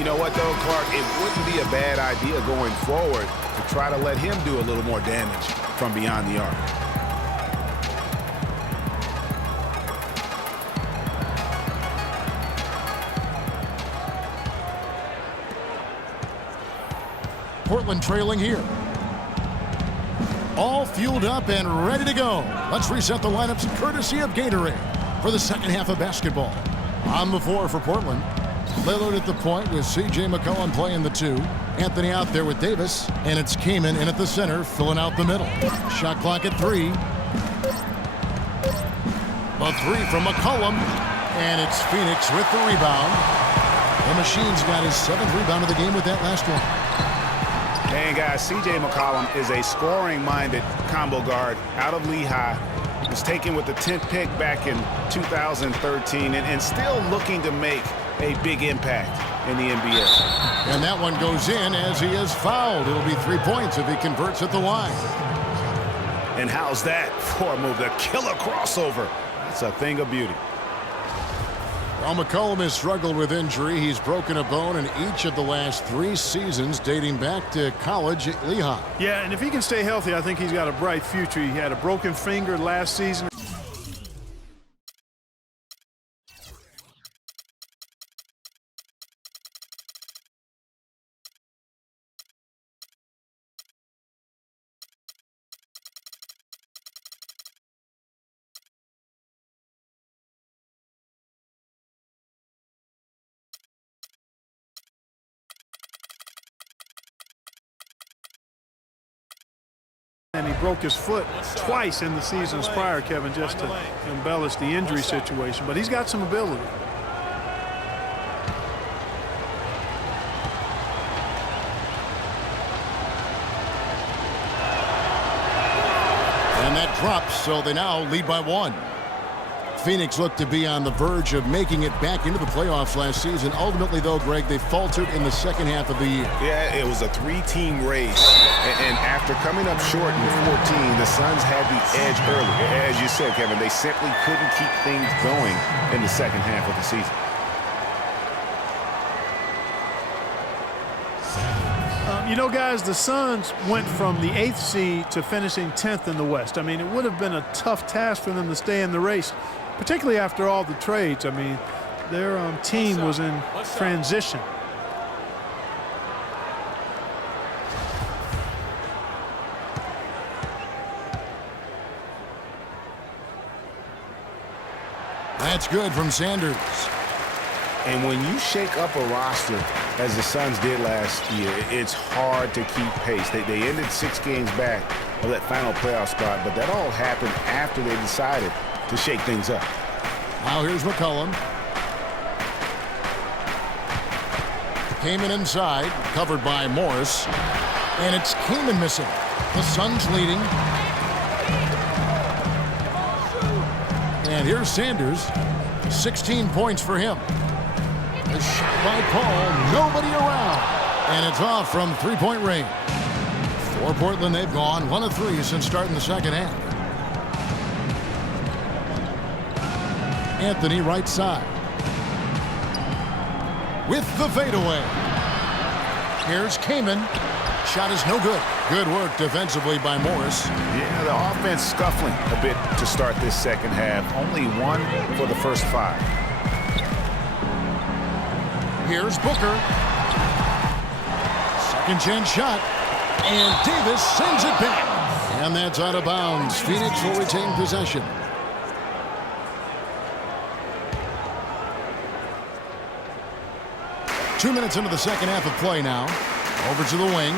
You know what, though, Clark? It wouldn't be a bad idea going forward to try to let him do a little more damage from beyond the arc. Portland trailing here. All fueled up and ready to go. Let's reset the lineups courtesy of Gatorade for the second half of basketball. On the floor for Portland, Lillard at the point with C.J. McCollum playing the 2. Anthony out there with Davis, and it's Kaman in at the center, filling out the middle. Shot clock at 3. A 3 from McCollum, and it's Phoenix with the rebound. The Machine's got his 7th rebound of the game with that last one. And guys, C.J. McCollum is a scoring-minded combo guard out of Lehigh. Was taken with the 10th pick back in 2013 and still looking to make a big impact in the NBA. And that one goes in as he is fouled. It'll be 3 points if he converts at the line. And how's that for a move? The killer crossover. It's a thing of beauty. Well, McCollum has struggled with injury. He's broken a bone in each of the last 3 seasons dating back to college at Lehigh. Yeah, and if he can stay healthy, I think he's got a bright future. He had a broken finger last season. And he broke his foot twice in the seasons prior, Kevin, just to embellish the injury situation. But he's got some ability. And that drops, so they now lead by 1. Phoenix looked to be on the verge of making it back into the playoffs last season. Ultimately, though, Greg, they faltered in the second half of the year. Yeah, it was a 3-team race. And after coming up short in 14, the Suns had the edge early. As you said, Kevin, they simply couldn't keep things going in the second half of the season. You know, guys, the Suns went from the 8th seed to finishing 10th in the West. I mean, it would have been a tough task for them to stay in the race, particularly after all the trades. I mean, their team was in transition. That's good from Sanders. And when you shake up a roster, as the Suns did last year, it's hard to keep pace. They ended 6 games back of that final playoff spot, but that all happened after they decided to shake things up. Now here's McCollum. Kaman inside, covered by Morris. And it's Kaman missing. The Suns leading. And here's Sanders. 16 points for him. A shot by Paul, nobody around. And it's off from 3-point range. For Portland, they've gone 1 of 3 since starting the second half. Anthony right side. With the fadeaway. Here's Kaman. Shot is no good. Good work defensively by Morris. Yeah, the offense scuffling a bit to start this second half. Only 1 for the first 5. Here's Booker. Second chance shot. And Davis sends it back. And that's out of bounds. Phoenix will retain possession. Two minutes into the second half of play now. Over to the wing.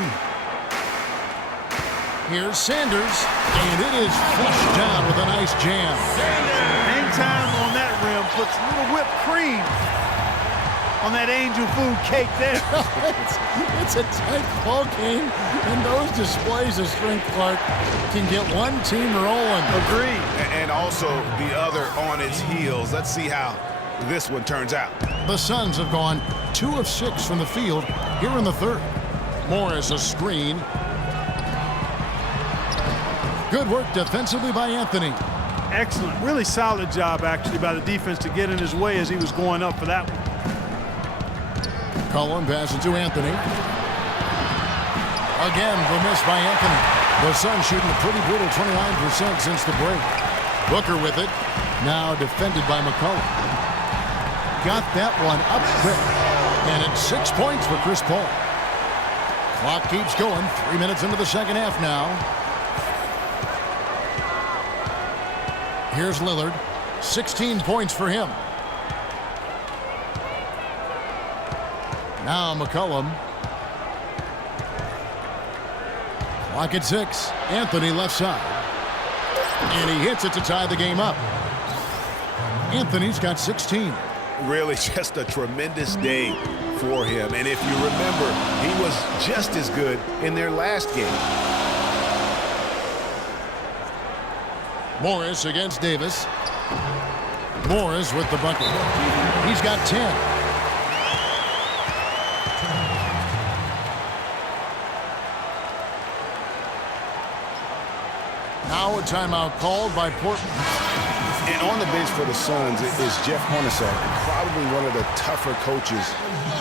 Here's Sanders. And it is flushed down with a nice jam. Hang time on that rim puts a little whipped cream on that angel food cake there. It's a tight ball game, and those displays of strength, Clark, can get one team rolling. Agreed. And also the other on its heels. Let's see how this one turns out. The Suns have gone 2 of 6 from the field here in the third. Morris a screen. Good work defensively by Anthony. Excellent. Really solid job, actually, by the defense to get in his way as he was going up for that one. McCollum passes to Anthony. Again, the miss by Anthony. The Suns shooting a pretty brutal 29% since the break. Booker with it. Now defended by McCollum. Got that one up quick. And it's 6 points for Chris Paul. Clock keeps going. 3 minutes into the second half now. Here's Lillard. 16 points for him. Now McCollum. Clock at 6. Anthony left side. And he hits it to tie the game up. Anthony's got 16. Really just a tremendous day for him. And if you remember, he was just as good in their last game. Morris against Davis. Morris with the bucket. He's got 10. Now a timeout called by Portland. And on the bench for the Suns is Jeff Hornacek, probably one of the tougher coaches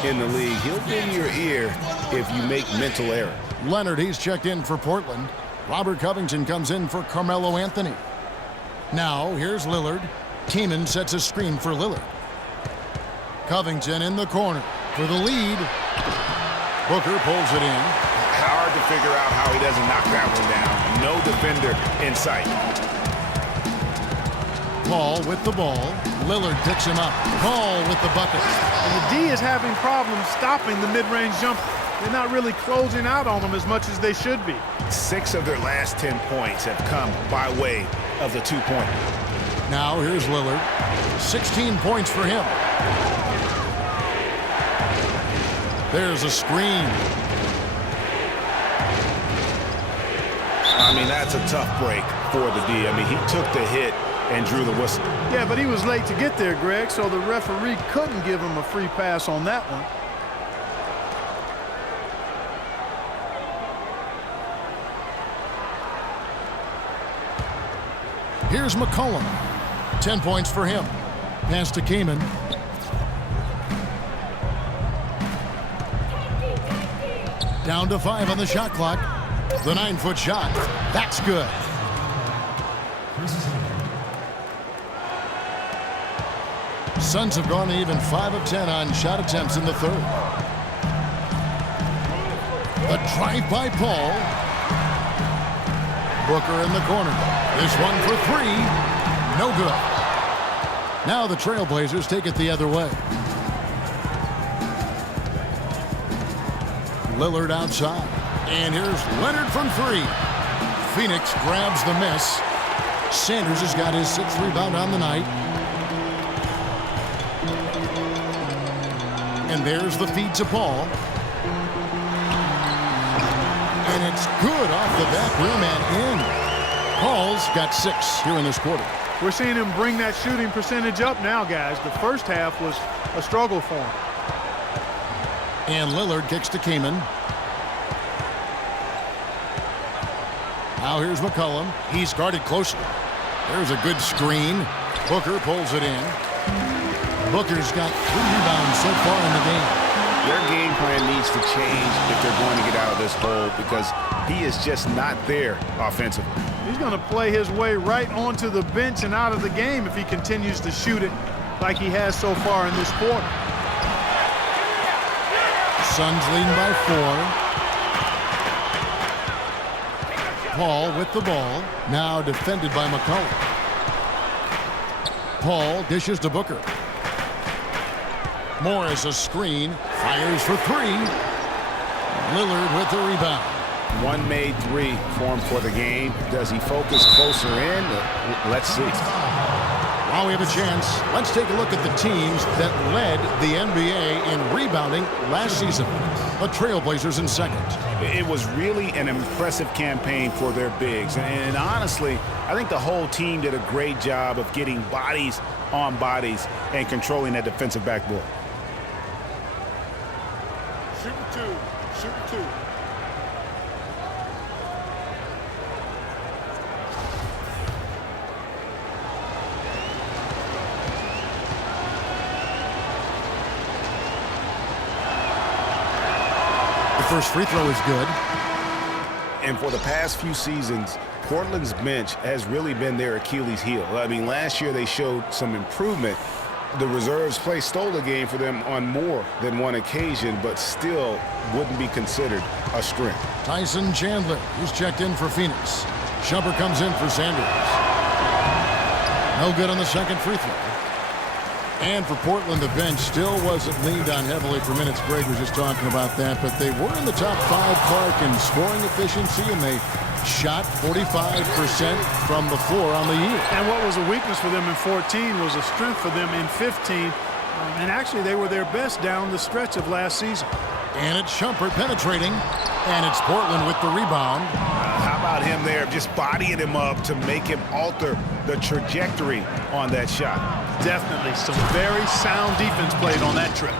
in the league. He'll get in your ear if you make mental errors. Leonard, he's checked in for Portland. Robert Covington comes in for Carmelo Anthony. Now here's Lillard. Keenan sets a screen for Lillard. Covington in the corner for the lead. Booker pulls it in. Hard to figure out how he doesn't knock that one down. No defender in sight. Paul with the ball. Lillard picks him up. Paul with the bucket. And the D is having problems stopping the mid-range jumper. They're not really closing out on them as much as they should be. 6 of their last 10 points have come by way of the two-pointer. Now here's Lillard. 16 points for him. There's a screen. I mean, that's a tough break for the D. I mean, he took the hit and drew the whistle. Yeah, but he was late to get there, Greg, so the referee couldn't give him a free pass on that one. Here's McCollum. 10 points for him. Pass to Kaman. Down to 5 on the shot clock. The 9-foot shot. That's good. Suns have gone even 5 of 10 on shot attempts in the third. The drive by Paul. Booker in the corner. This one for 3. No good. Now the Trailblazers take it the other way. Lillard outside. And here's Leonard from 3. Phoenix grabs the miss. Sanders has got his 6th rebound on the night. And there's the feed to Paul. And it's good off the back rim and in. Paul's got 6 here in this quarter. We're seeing him bring that shooting percentage up now, guys. The first half was a struggle for him. And Lillard kicks to Kaman. Now here's McCollum. He's guarded closely. There's a good screen. Booker pulls it in. Booker's got 3 rebounds so far in the game. Their game plan needs to change if they're going to get out of this hole because he is just not there offensively. He's going to play his way right onto the bench and out of the game if he continues to shoot it like he has so far in this quarter. Suns leading by 4. Paul with the ball. Now defended by McCollum. Paul dishes to Booker. Morris a screen. Fires for 3. Lillard with the rebound. One made 3 for him for the game. Does he focus closer in? Let's see. While we have a chance, let's take a look at the teams that led the NBA in rebounding last season. The Trailblazers in second. It was really an impressive campaign for their bigs. And honestly, I think the whole team did a great job of getting bodies on bodies and controlling that defensive backboard. Shooting 2. The first free throw is good. And for the past few seasons, Portland's bench has really been their Achilles heel. I mean, last year they showed some improvement. The reserves play stole the game for them on more than one occasion, but still wouldn't be considered a strength. Tyson Chandler, he's checked in for Phoenix. Shumpert comes in for Sanders. No good on the second free throw. And for Portland, the bench still wasn't leaned on heavily for minutes. Greg was just talking about that, but they were in the top 5, Clark, in scoring efficiency, and they shot 45% from the floor on the year. And what was a weakness for them in 14 was a strength for them in 15. And actually, they were their best down the stretch of last season. And it's Shumpert penetrating, and it's Portland with the rebound. How about him there, just bodying him up to make him alter the trajectory on that shot? Definitely some very sound defense played on that trip.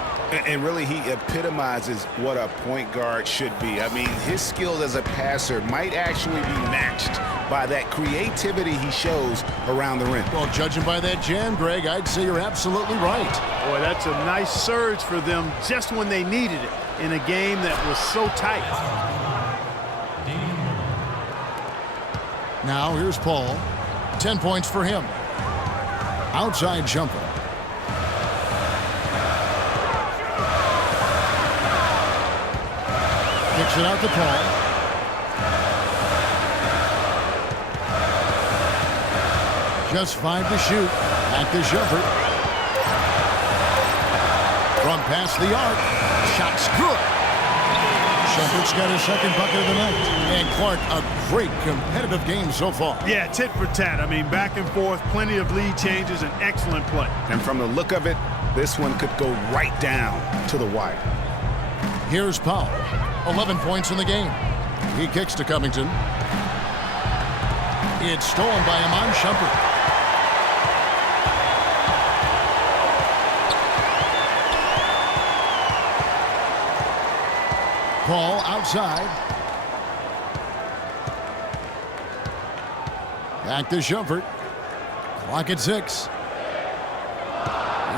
And really, he epitomizes what a point guard should be. I mean, his skills as a passer might actually be matched by that creativity he shows around the rim. Well, judging by that jam, Greg, I'd say you're absolutely right. Boy, that's a nice surge for them just when they needed it in a game that was so tight. Now here's Paul. 10 points for him. Outside jumper. Kicks it out to Paul. Just 5 to shoot. Back to Shumpert. From past the arc. Shot's good. Shumpert's got his second bucket of the night. And Clark, a great competitive game so far. Yeah, tit for tat. I mean, back and forth, plenty of lead changes, and excellent play. And from the look of it, this one could go right down to the wire. Here's Powell. 11 points in the game. He kicks to Covington. It's stolen by Iman Shumpert. Paul outside. Back to Shumpert. Clock at 6.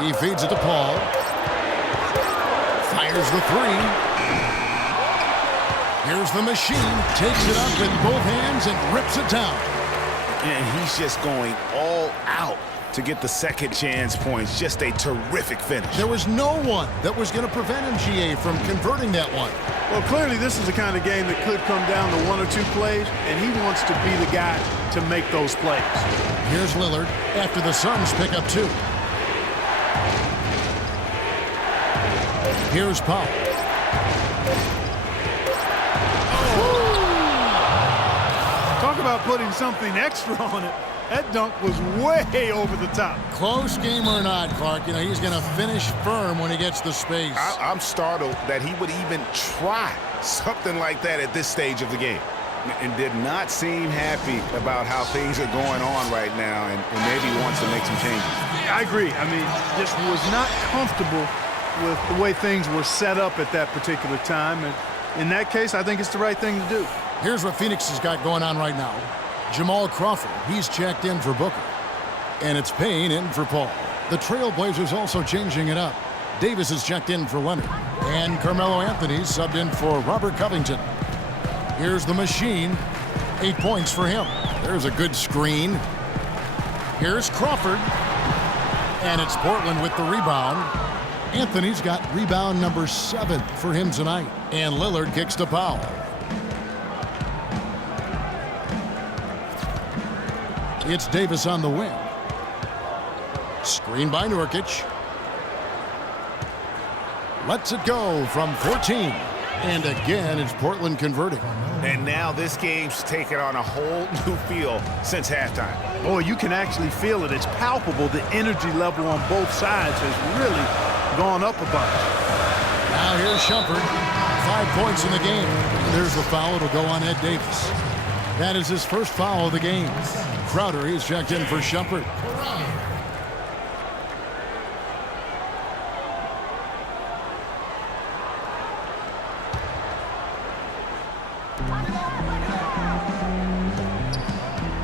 He feeds it to Paul. Fires the 3. Here's the machine. Takes it up with both hands and rips it down. And he's just going all out to get the second chance points. Just a terrific finish. There was no one that was going to prevent him, GA, from converting that one. Well, clearly this is the kind of game that could come down to 1 or 2 plays, and he wants to be the guy to make those plays. Here's Lillard after the Suns pick up 2. Here's Powell. Talk about putting something extra on it. That dunk was way over the top. Close game or not, Clark, you know, he's going to finish firm when he gets the space. I'm startled that he would even try something like that at this stage of the game. And did not seem happy about how things are going on right now, and maybe wants to make some changes. I agree. I mean, just was not comfortable with the way things were set up at that particular time. And in that case, I think it's the right thing to do. Here's what Phoenix has got going on right now. Jamal Crawford, he's checked in for Booker. And it's Payne in for Paul. The Trailblazers also changing it up. Davis is checked in for Leonard. And Carmelo Anthony's subbed in for Robert Covington. Here's the machine. 8 points for him. There's a good screen. Here's Crawford. And it's Portland with the rebound. Anthony's got rebound number 7 for him tonight. And Lillard kicks to Powell. It's Davis on the wing. Screen by Nurkic. Lets it go from 14. And again, it's Portland converting. And now this game's taken on a whole new feel since halftime. Boy, you can actually feel it. It's palpable. The energy level on both sides has really gone up a bunch. Now here's Shumpert. 5 points in the game. And there's the foul. It'll go on Ed Davis. That is his first foul of the game. Crowder, he's checked in for Shumpert.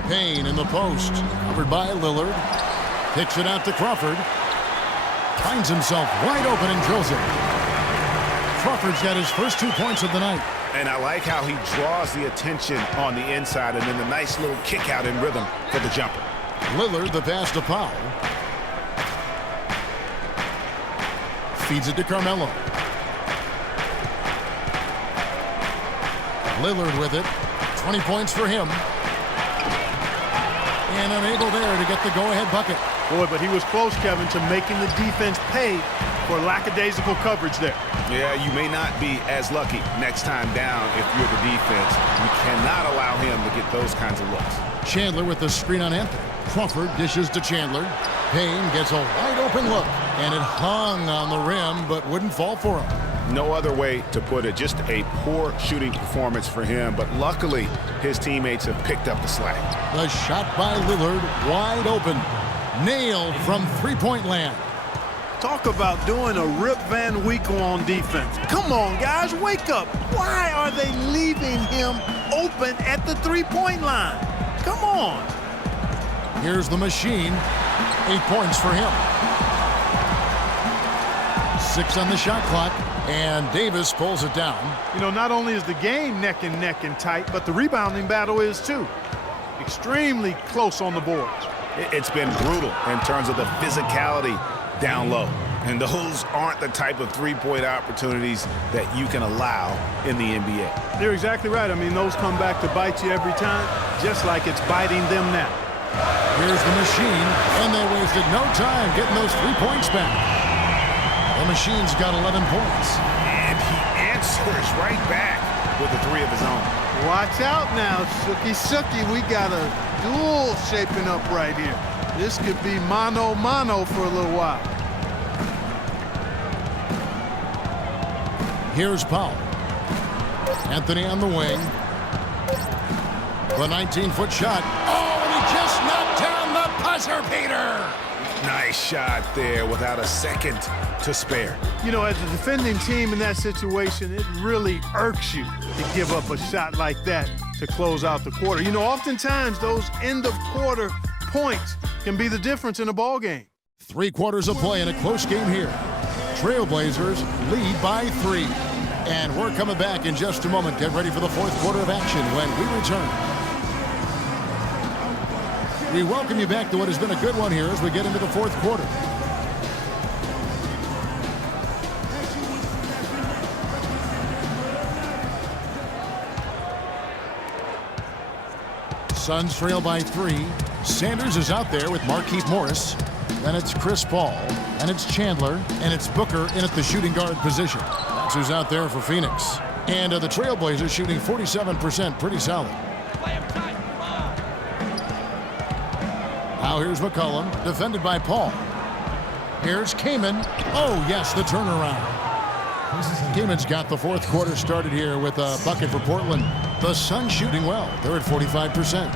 Payne in the post. Covered by Lillard. Kicks it out to Crawford. Finds himself wide open and drills it. Crawford's got his first 2 points of the night. And I like how he draws the attention on the inside and then the nice little kick out in rhythm for the jumper. Lillard, the pass to Powell. Feeds it to Carmelo. Lillard with it. 20 points for him. And unable there to get the go-ahead bucket. Boy, but he was close, Kevin, to making the defense pay for lackadaisical coverage there. Yeah, you may not be as lucky next time down if you're the defense. You cannot allow him to get those kinds of looks. Chandler with the screen on Anthony. Crawford dishes to Chandler. Payne gets a wide-open look. And it hung on the rim, but wouldn't fall for him. No other way to put it. Just a poor shooting performance for him. But luckily, his teammates have picked up the slack. The shot by Lillard, wide open. Nailed from three-point land. Talk about doing a Rip Van Winkle on defense. Come on, guys, wake up. Why are they leaving him open at the three-point line? Come on. Here's the machine. 8 points for him. 6 on the shot clock, and Davis pulls it down. You know, not only is the game neck and neck and tight, but the rebounding battle is too. Extremely close on the boards. It's been brutal in terms of the physicality down low. And those aren't the type of three-point opportunities that you can allow in the NBA. You're exactly right. I mean, those come back to bite you every time, just like it's biting them now. Here's the machine, and they wasted no time getting those 3 points back. The machine's got 11 points. And he answers right back with a 3 of his own. Watch out now, Sookie. We got a duel shaping up right here. This could be mano-mano for a little while. Here's Powell. Anthony on the wing. The 19-foot shot. Oh, and he just knocked down the buzzer beater. Nice shot there without a second to spare. You know, as a defending team in that situation, it really irks you to give up a shot like that to close out the quarter. You know, oftentimes those end-of-quarter points can be the difference in a ball game. 3 quarters of play in a close game here. Trailblazers lead by 3. And we're coming back in just a moment. Get ready for the 4th quarter of action when we return. We welcome you back to what has been a good one here as we get into the 4th quarter. Suns trail by 3. Sanders is out there with Markieff Morris. Then it's Chris Paul, and it's Chandler, and it's Booker in at the shooting guard position. That's who's out there for Phoenix. And the Trailblazers shooting 47%, pretty solid. Now here's McCollum, defended by Paul. Here's Kaman. Oh, yes, the turnaround. Kaman's got the 4th quarter started here with a bucket for Portland. The Suns shooting well. They're at 45%.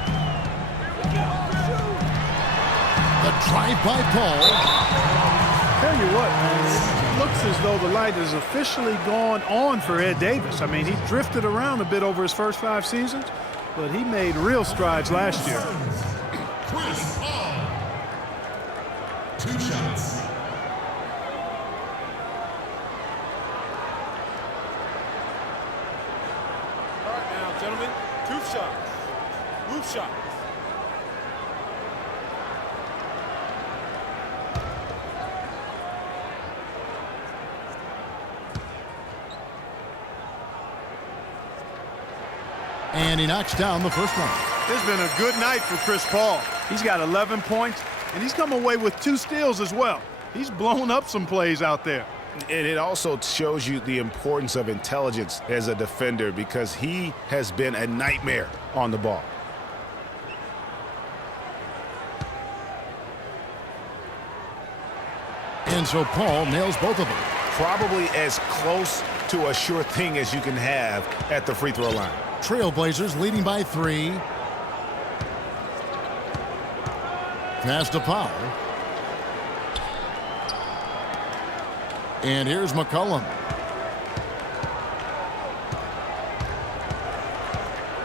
The drive by Paul. Tell you what, man, it looks as though the light has officially gone on for Ed Davis. I mean, he drifted around a bit over his first 5 seasons, but he made real strides last year. Chris Paul. 2 shots. All right now, gentlemen, 2 shots. Roof shots. And he knocks down the first one. It's been a good night for Chris Paul. He's got 11 points, and he's come away with 2 steals as well. He's blown up some plays out there. And it also shows you the importance of intelligence as a defender because he has been a nightmare on the ball. And so Paul nails both of them. Probably as close to a sure thing as you can have at the free throw line. Trailblazers leading by 3. Pass to Powell. And here's McCollum.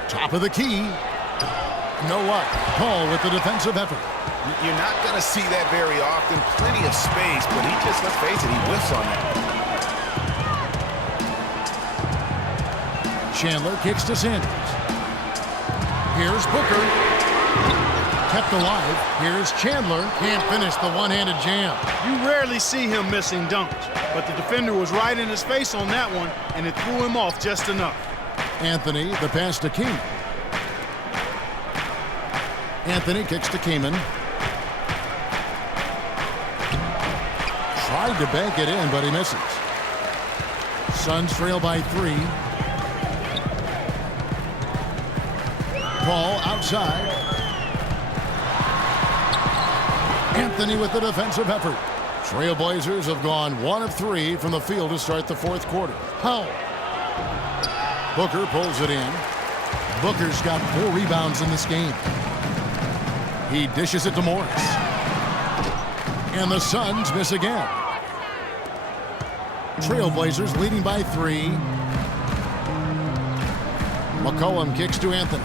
Top of the key. No luck. Paul with the defensive effort. You're not going to see that very often. Plenty of space, but he just, let's face it, he whiffs on that. Chandler kicks to Sanders. Here's Booker. Kept alive. Here's Chandler. Can't finish the one-handed jam. You rarely see him missing dunks, but the defender was right in his face on that one, and it threw him off just enough. Anthony, the pass to Keenan. Anthony kicks to Keenan. Tried to bank it in, but he misses. Suns trail by 3. Ball outside. Anthony with the defensive effort. Trailblazers have gone 1 of 3 from the field to start the fourth quarter. Powell. Booker pulls it in. Booker's got 4 rebounds in this game. He dishes it to Morris. And the Suns miss again. Trailblazers leading by 3. McCollum kicks to Anthony.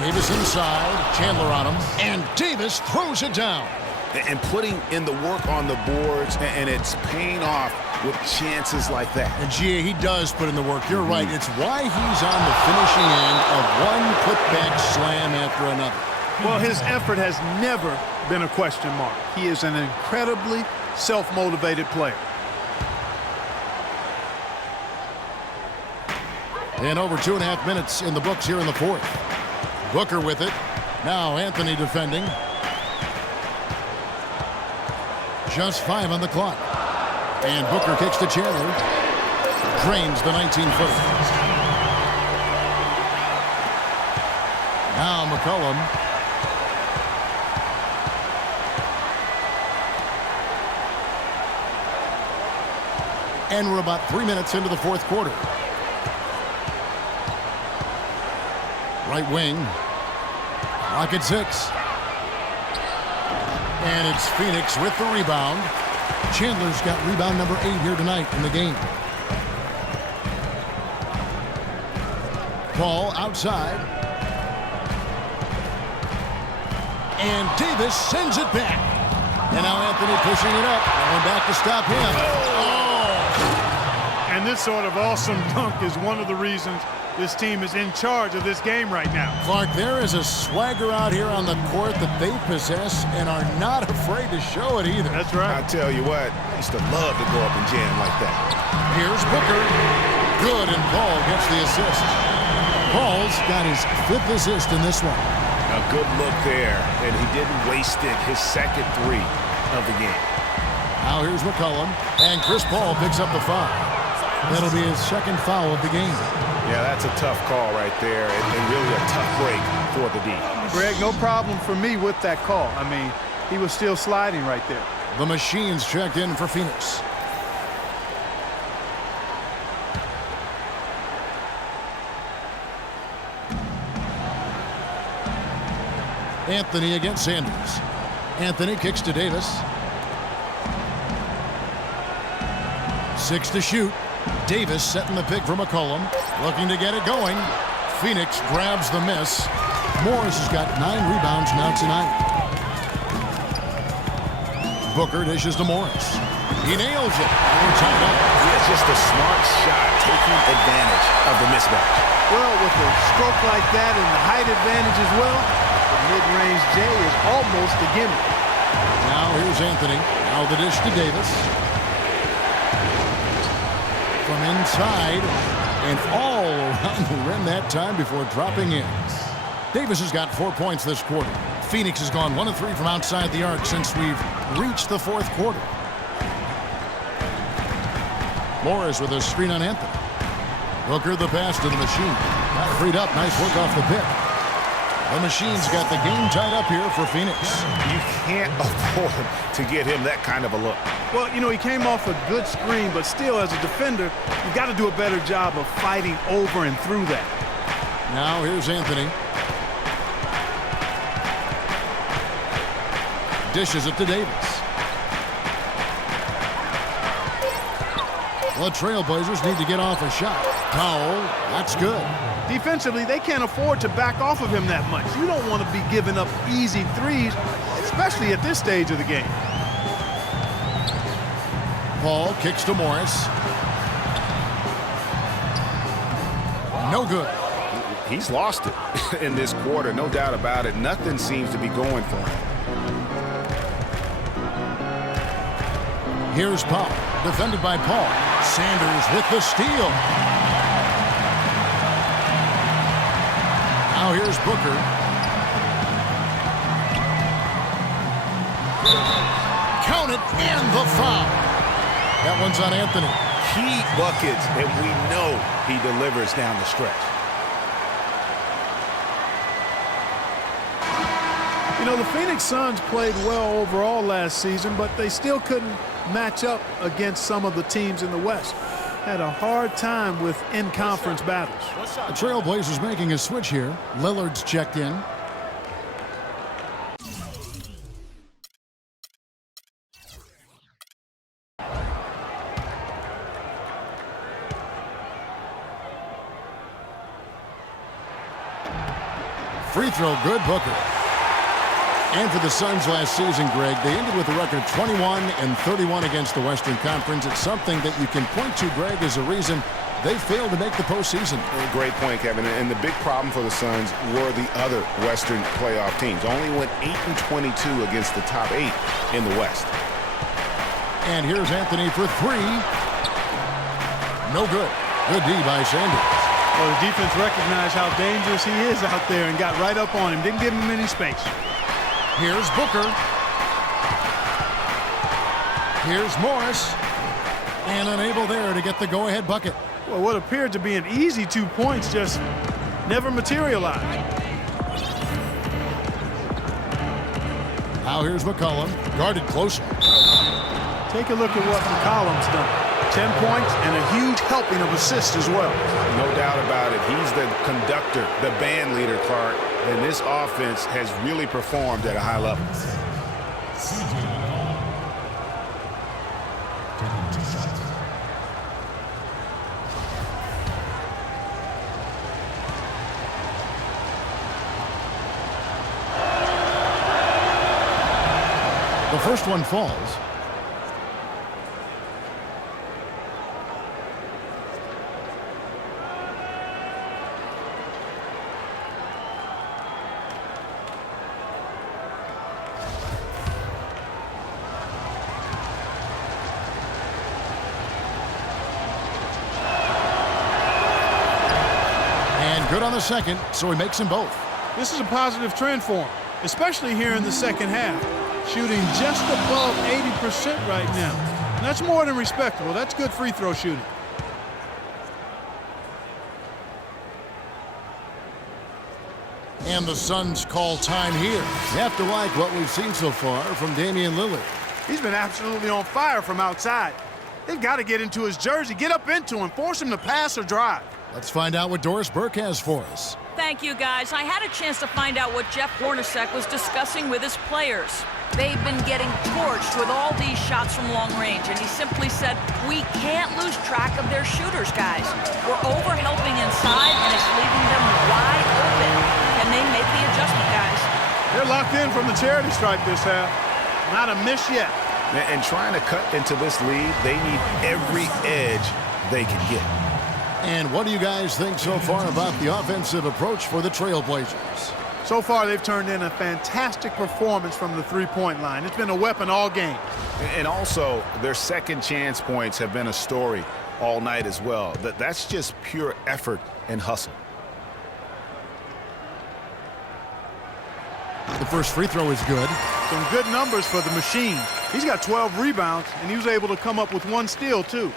Davis inside. Chandler on him. And Davis throws it down. And putting in the work on the boards, and it's paying off with chances like that. And G.A., he does put in the work. You're right. It's why he's on the finishing end of one putback slam after another. Well, his effort has never been a question mark. He is an incredibly self-motivated player. And over 2.5 minutes in the books here in the fourth. Booker with it. Now Anthony defending. Just 5 on the clock. And Booker kicks to Chandler. Drains the 19-footer. Now McCollum. And we're about 3 minutes into the fourth quarter. Right wing. Clock at 6. And it's Phoenix with the rebound. Chandler's got rebound number 8 here tonight in the game. Ball outside. And Davis sends it back. And now Anthony pushing it up. Going back to stop him. Oh! And this sort of awesome dunk is one of the reasons this team is in charge of this game right now. Clark, there is a swagger out here on the court that they possess and are not afraid to show it either. That's right. I tell you what, I used to love to go up and jam like that. Here's Booker. Good, and Paul gets the assist. Paul's got his 5th assist in this one. A good look there, and he didn't waste it. His second 3 of the game. Now here's McCollum, and Chris Paul picks up the foul. That'll be his second foul of the game. Yeah, that's a tough call right there, and really a tough break for the D. Greg, no problem for me with that call. I mean, he was still sliding right there. The Machines checked in for Phoenix. Anthony against Sanders. Anthony kicks to Davis. 6 to shoot. Davis setting the pick for McCollum. Looking to get it going. Phoenix grabs the miss. Morris has got 9 rebounds now tonight. Booker dishes to Morris. He nails it. Tied up. It's just a smart shot, taking advantage of the mismatch. Well, with a stroke like that and the height advantage as well, the mid-range J is almost a gimme. Now here's Anthony. Now the dish to Davis. From inside and all around the rim that time before dropping in. Davis has got 4 points this quarter. Phoenix has gone 1 of 3 from outside the arc since we've reached the fourth quarter. Morris with a screen on Anthony. Booker the pass to the Machine. Got freed up. Nice work off the pick. The Machine's got the game tied up here for Phoenix. You can't afford to get him that kind of a look. Well, you know, he came off a good screen, but still, as a defender, you got to do a better job of fighting over and through that. Now here's Anthony. Dishes it to Davis. The Trailblazers need to get off a shot. Powell, that's good. Defensively, they can't afford to back off of him that much. You don't want to be giving up easy threes, especially at this stage of the game. Paul kicks to Morris. No good. He's lost it in this quarter, no doubt about it. Nothing seems to be going for him. Here's Paul, defended by Paul. Sanders with the steal. Now here's Booker. Count it, and the foul. That one's on Anthony. Key buckets, and we know he delivers down the stretch. You know, the Phoenix Suns played well overall last season, but they still couldn't match up against some of the teams in the West. Had a hard time with in-conference battles. The Trailblazers making a switch here. Lillard's checked in. Free throw good, Booker. And for the Suns last season, Greg, they ended with a record 21-31 against the Western Conference. It's something that you can point to, Greg, as a reason they failed to make the postseason. Great point, Kevin. And the big problem for the Suns were the other Western playoff teams. Only went 8-22 against the top 8 in the West. And here's Anthony for three. No good. Good D by Sanders. Well, the defense recognized how dangerous he is out there and got right up on him. Didn't give him any space. Here's Booker. Here's Morris. And unable there to get the go-ahead bucket. Well, what appeared to be an easy 2 points just never materialized. Now here's McCollum. Guarded closely. Take a look at what McCollum's done. 10 points and a huge helping of assists as well. No doubt about it. He's the conductor, the band leader, Clark. And this offense has really performed at a high level. The first one falls. Good on the second, so he makes them both. This is a positive trend for him, especially here in the second half. Shooting just above 80% right now. And that's more than respectable. That's good free throw shooting. And the Suns call time here. You have to like what we've seen so far from Damian Lillard. He's been absolutely on fire from outside. They've got to get into his jersey, get up into him, force him to pass or drive. Let's find out what Doris Burke has for us. Thank you, guys. I had a chance to find out what Jeff Hornacek was discussing with his players. They've been getting torched with all these shots from long range, and he simply said, we can't lose track of their shooters, guys. We're over-helping inside, and it's leaving them wide open. Can they make the adjustment, guys? They're locked in from the charity stripe this half. Not a miss yet. And trying to cut into this lead, they need every edge they can get. And what do you guys think so far about the offensive approach for the Trailblazers? So far, they've turned in a fantastic performance from the three-point line. It's been a weapon all game. And also, their second chance points have been a story all night as well. That's just pure effort and hustle. The first free throw is good. Some good numbers for the machine. He's got 12 rebounds, and he was able to come up with one steal, too.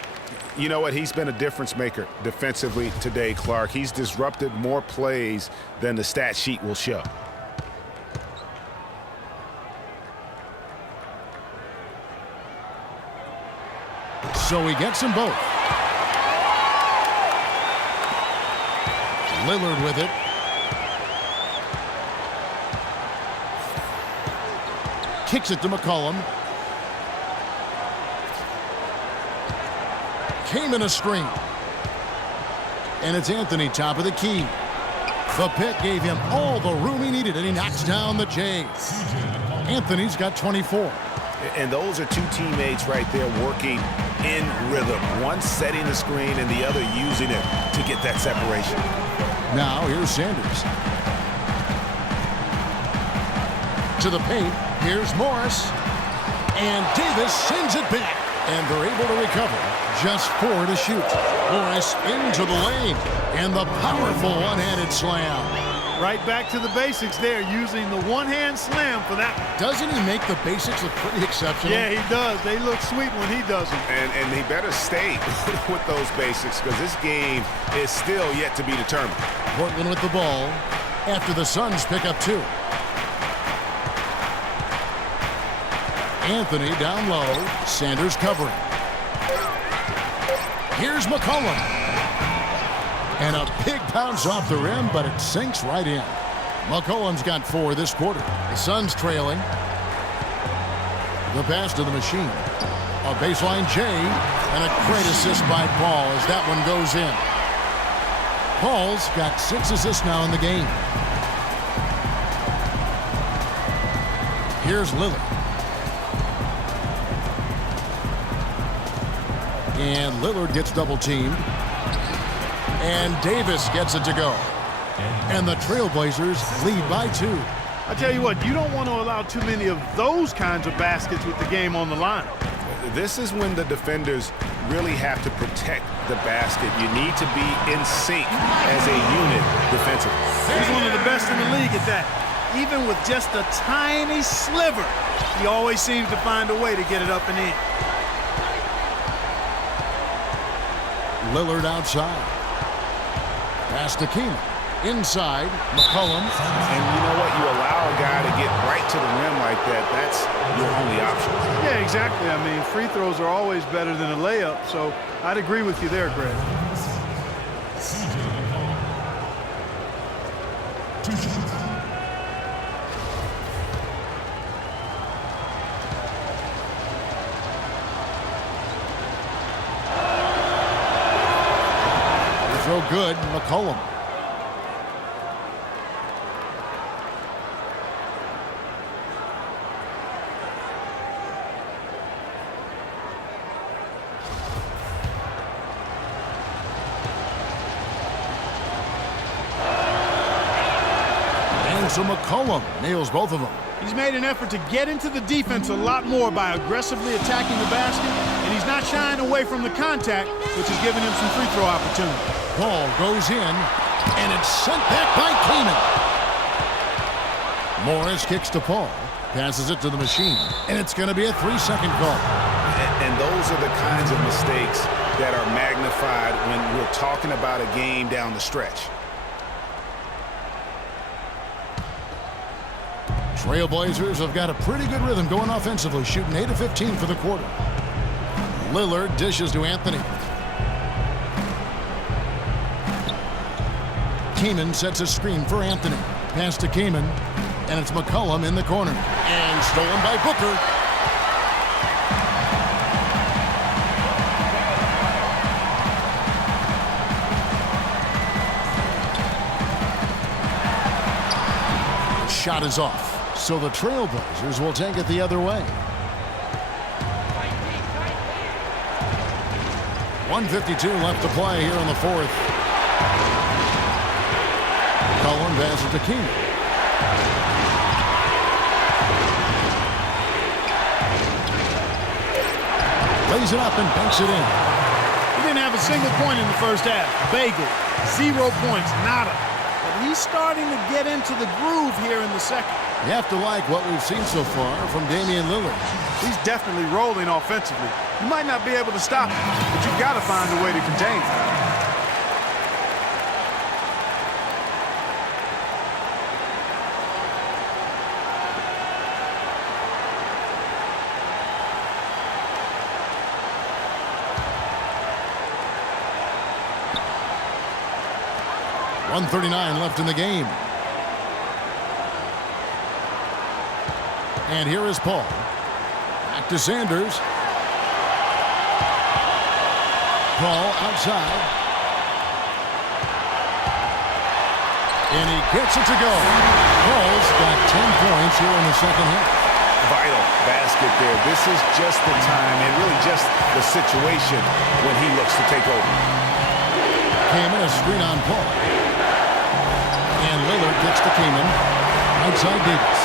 You know what? He's been a difference maker defensively today, Clark. He's disrupted more plays than the stat sheet will show. So he gets them both. Lillard with it. Kicks it to McCollum. Came in a screen. And it's Anthony, top of the key. The pick gave him all the room he needed, and he knocks down the Jays. Anthony's got 24. And those are two teammates right there working in rhythm. One setting the screen and the other using it to get that separation. Now here's Sanders. To the paint. Here's Morris. And Davis sends it back. And they're able to recover. Just 4 to shoot. Morris into the lane. And the powerful one-handed slam. Right back to the basics there, using the one-hand slam for that. Doesn't he make the basics look pretty exceptional? Yeah, he does. They look sweet when he does them. And he better stay with those basics because this game is still yet to be determined. Portland with the ball after the Suns pick up 2. Anthony down low. Sanders covering. Here's McCollum. And a big bounce off the rim, but it sinks right in. McCollum's got 4 this quarter. The Suns trailing. The pass to the machine. A baseline J, and a great assist by Paul as that one goes in. Paul's got 6 assists now in the game. Here's Lillard. And Lillard gets double-teamed. And Davis gets it to go. And the Trailblazers lead by 2. I tell you what, you don't want to allow too many of those kinds of baskets with the game on the line. This is when the defenders really have to protect the basket. You need to be in sync as a unit defensively. He's one of the best in the league at that. Even with just a tiny sliver, he always seems to find a way to get it up and in. Lillard outside. Pass to Keenan. Inside, McCollum. And you know what? You allow a guy to get right to the rim like that. That's your only option. Yeah, exactly. I mean, free throws are always better than a layup, so I'd agree with you there, Greg. Throw good, McCollum. And so McCollum nails both of them. He's made an effort to get into the defense a lot more by aggressively attacking the basket, and he's not shying away from the contact, which has given him some free throw opportunity. Ball goes in, and it's sent back by Keenan. Morris kicks to Paul, passes it to the machine, and it's going to be a 3-second call. And those are the kinds of mistakes that are magnified when we're talking about a game down the stretch. Trailblazers have got a pretty good rhythm going offensively, shooting 8 of 15 for the quarter. Lillard dishes to Anthony. Keenan sets a screen for Anthony. Pass to Keenan, and it's McCollum in the corner. And stolen by Booker. The shot is off. So the Trailblazers will take it the other way. 1:52 left to play here in the fourth. Cullen passes to Keenan. Lays it up and banks it in. He didn't have a single point in the first half. Bagel, 0 points, nada. But he's starting to get into the groove here in the second. You have to like what we've seen so far from Damian Lillard. He's definitely rolling offensively. You might not be able to stop him, but you've got to find a way to contain him. .139 left in the game. And here is Paul. Back to Sanders. Paul outside. And he gets it to go. Hall's got 10 points here in the second half. Vital basket there. This is just the time and really just the situation when he looks to take over. Kaman, a screen on Paul. And Lillard gets to Kaman. Outside Davis.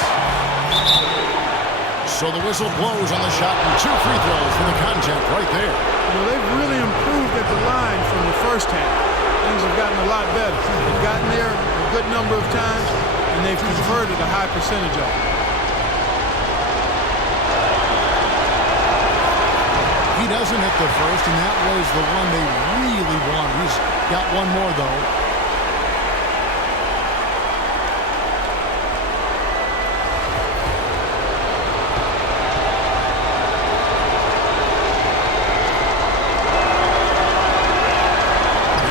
So the whistle blows on the shot and 2 free throws for the contact right there. You know, they've really improved at the line from the first half. Things have gotten a lot better. They've gotten there a good number of times, and they've converted a high percentage of it. He doesn't hit the first, and that was the one they really wanted. He's got one more, though.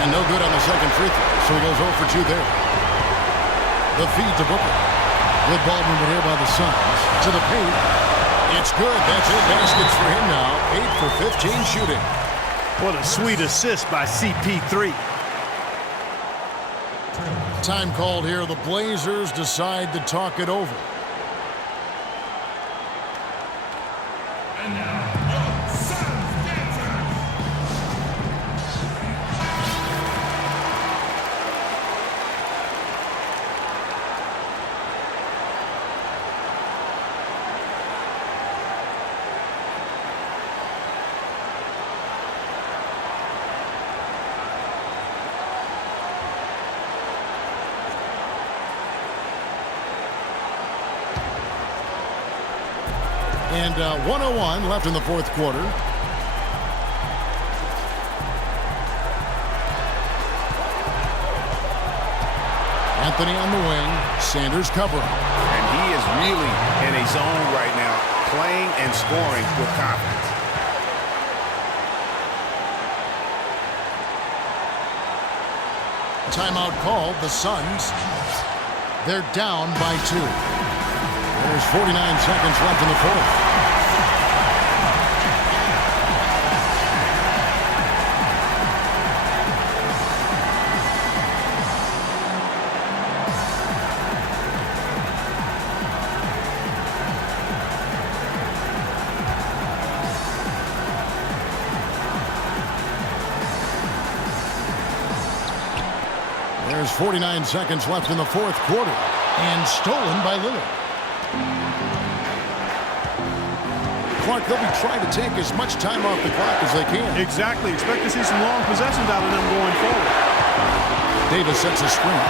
And no good on the second free throw, so he goes 0 for 2 there. The feed to Booker. Good ball movement here by the Suns. To the paint. It's good. That's 8 baskets for him now. 8 for 15 shooting. What a sweet assist by CP3. Time called here. The Blazers decide to talk it over. And now, your Suns dancers. And 1:01 left in the fourth quarter. Anthony on the wing. Sanders covering. And he is really in a zone right now, playing and scoring with confidence. Timeout called. The Suns. They're down by 2. There's 49 seconds left in the fourth. There's 49 seconds left in the fourth quarter. And stolen by Lillard. Clark, they'll be trying to take as much time off the clock as they can. Exactly. Expect to see some long possessions out of them going forward. Davis sets a screen.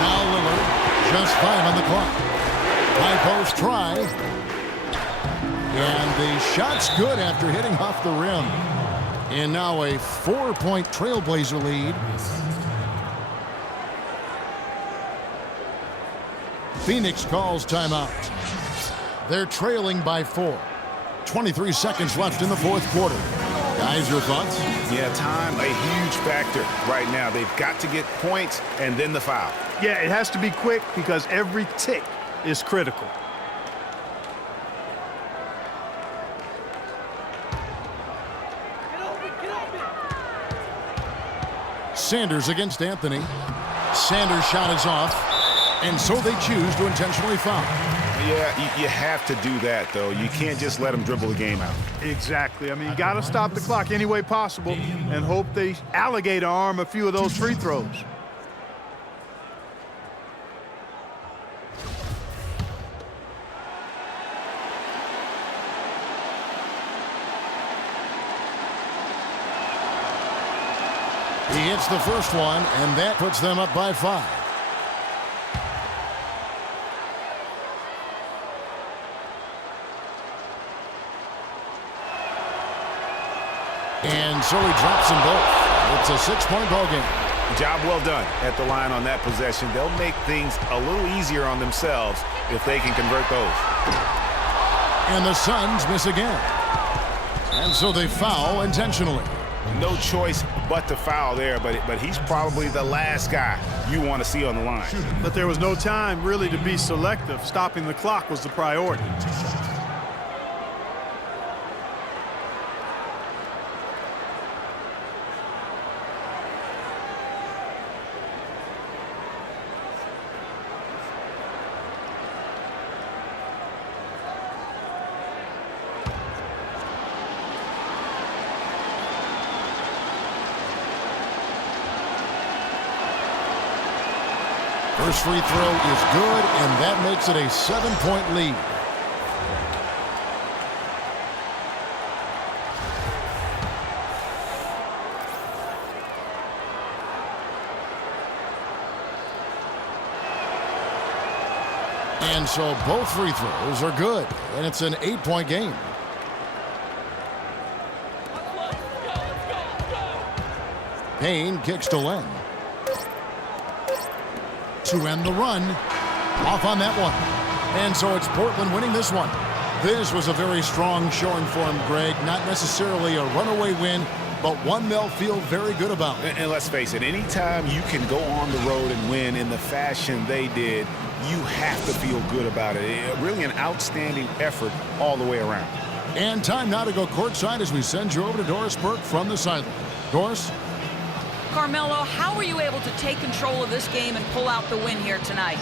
Now Lillard, just 5 on the clock. High post try. And the shot's good after hitting off the rim. And now a 4-point Trailblazer lead. Phoenix calls timeout. They're trailing by 4. 23 seconds left in the fourth quarter. Guys, your thoughts? Yeah, time, a huge factor right now. They've got to get points and then the foul. Yeah, it has to be quick because every tick is critical. Sanders against Anthony. Sanders' shot is off, and so they choose to intentionally foul. Yeah, you have to do that, though. You can't just let them dribble the game out. Exactly. I mean, you got to stop the clock any way possible and hope they alligator arm a few of those free throws. He hits the first one, and that puts them up by 5. And so he drops them both. It's a 6-point ball game. Job well done at the line on that possession. They'll make things a little easier on themselves if they can convert those. And the Suns miss again. And so they foul intentionally. No choice but to foul there, but he's probably the last guy you want to see on the line. But there was no time really to be selective. Stopping the clock was the priority. First free throw is good, and that makes it a 7-point lead. And so both free throws are good, and it's an 8-point game. Payne kicks to Len. To end the run. Off on that one. And so it's Portland winning this one. This was a very strong showing for him, Greg. Not necessarily a runaway win, but one they'll feel very good about. And let's face it, anytime you can go on the road and win in the fashion they did, you have to feel good about it. Really an outstanding effort all the way around. And time now to go courtside as we send you over to Doris Burke from the sideline. Doris? Carmelo, how were you able to take control of this game and pull out the win here tonight?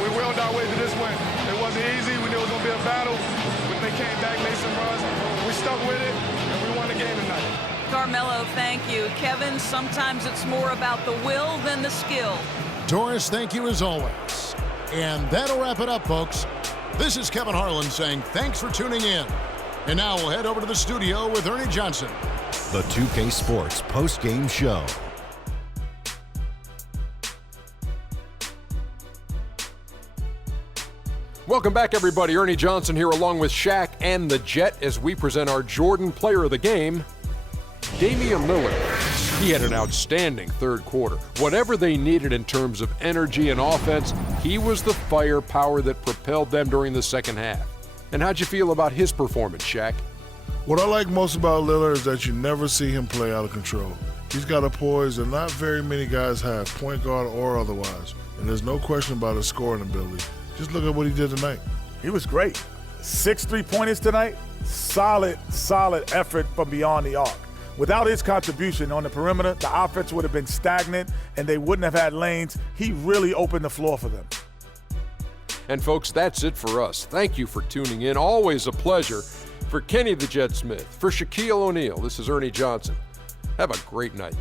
We willed our way to this win. It wasn't easy. We knew it was going to be a battle. But they came back, made some runs. We stuck with it, and we won the game tonight. Carmelo, thank you. Kevin, sometimes it's more about the will than the skill. Doris, thank you as always. And that'll wrap it up, folks. This is Kevin Harlan saying thanks for tuning in. And now we'll head over to the studio with Ernie Johnson. The 2K Sports post-game show. Welcome back, everybody. Ernie Johnson here along with Shaq and the Jet as we present our Jordan Player of the Game, Damian Lillard. He had an outstanding third quarter. Whatever they needed in terms of energy and offense, he was the firepower that propelled them during the second half. And how'd you feel about his performance, Shaq? What I like most about Lillard is that you never see him play out of control. He's got a poise that not very many guys have, point guard or otherwise. And there's no question about his scoring ability. Just look at what he did tonight. He was great. 6 3-pointers tonight. Solid effort from beyond the arc. Without his contribution on the perimeter, the offense would have been stagnant and they wouldn't have had lanes. He really opened the floor for them. And folks, that's it for us. Thank you for tuning in. Always a pleasure. For Kenny the Jet Smith, for Shaquille O'Neal, this is Ernie Johnson. Have a great night.